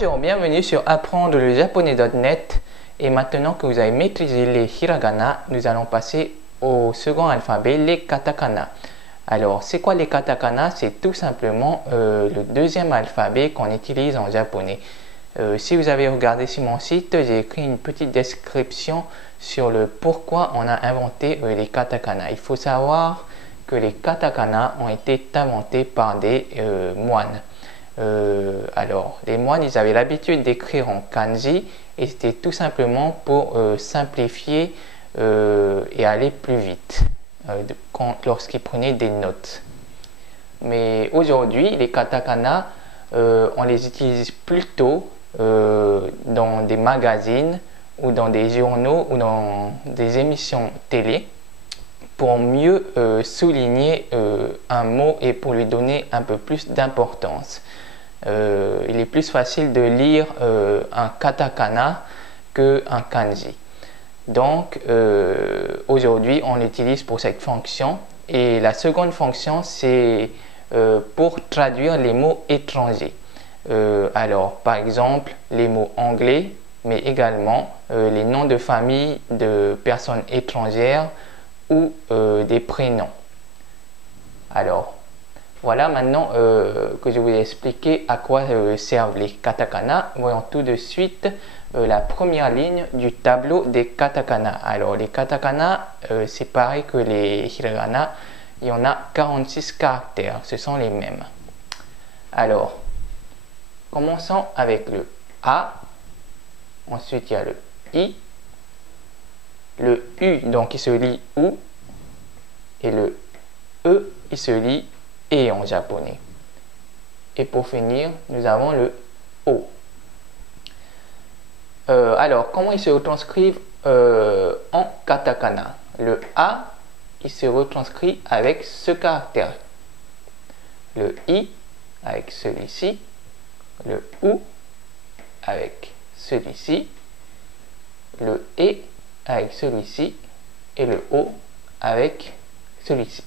Bonjour, bienvenue sur apprendre le japonais.net et maintenant que vous avez maîtrisé les hiragana, nous allons passer au second alphabet, les katakana. Alors, c'est quoi les katakana? C'est tout simplement le deuxième alphabet qu'on utilise en japonais. Si vous avez regardé sur mon site, j'ai écrit une petite description sur le pourquoi on a inventé les katakana. Il faut savoir que les katakana ont été inventés par des moines. Alors, les moines, ils avaient l'habitude d'écrire en kanji et c'était tout simplement pour simplifier et aller plus vite lorsqu'ils prenaient des notes. Mais aujourd'hui, les katakana, on les utilise plutôt dans des magazines ou dans des journaux ou dans des émissions télé pour mieux souligner un mot et pour lui donner un peu plus d'importance. Il est plus facile de lire un katakana qu'un kanji. Donc aujourd'hui on l'utilise pour cette fonction et la seconde fonction c'est pour traduire les mots étrangers. Alors par exemple les mots anglais mais également les noms de famille de personnes étrangères ou des prénoms. Alors voilà maintenant que je vous ai expliqué à quoi servent les katakana. Voyons tout de suite la première ligne du tableau des katakana. Alors les katakana, c'est pareil que les hiragana, il y en a 46 caractères, ce sont les mêmes. Alors, commençons avec le A, ensuite il y a le I, le U, donc il se lit OU, et le E, il se lit E en japonais. Et pour finir, nous avons le O. Alors, comment ils se retranscrivent en katakana? Le A, il se retranscrit avec ce caractère. Le I, avec celui-ci. Le OU, avec celui-ci. Le E, avec celui-ci. Et le O, avec celui-ci.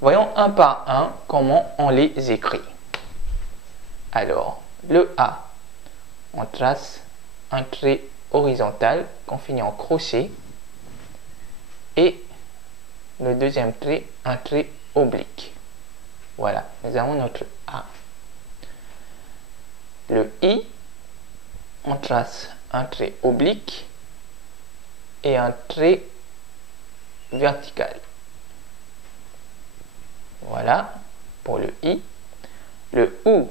Voyons un par un comment on les écrit. Alors, le A, on trace un trait horizontal qu'on finit en crochet et le deuxième trait, un trait oblique. Voilà, nous avons notre A. Le I, on trace un trait oblique et un trait vertical. Voilà pour le I. Le OU,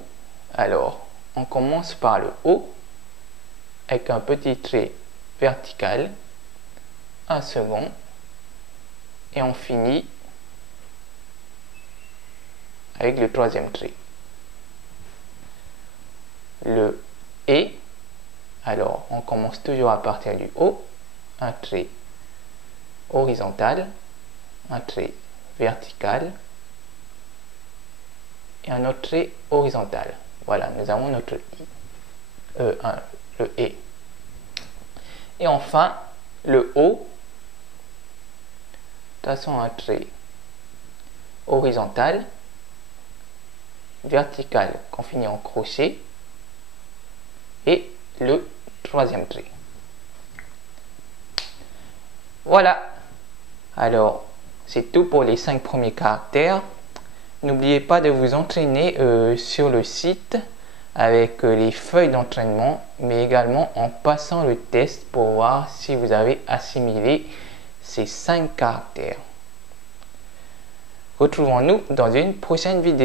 alors on commence par le O avec un petit trait vertical, un second et on finit avec le troisième trait. Le E, alors on commence toujours à partir du O, un trait horizontal, un trait vertical et un autre trait horizontal. Voilà, nous avons notre I, le E. Et enfin, le O, traçons un trait horizontal, vertical qu'on finit en crochet et le troisième trait. Voilà, alors c'est tout pour les 5 premiers caractères. N'oubliez pas de vous entraîner sur le site avec les feuilles d'entraînement, mais également en passant le test pour voir si vous avez assimilé ces 5 caractères. Retrouvons-nous dans une prochaine vidéo.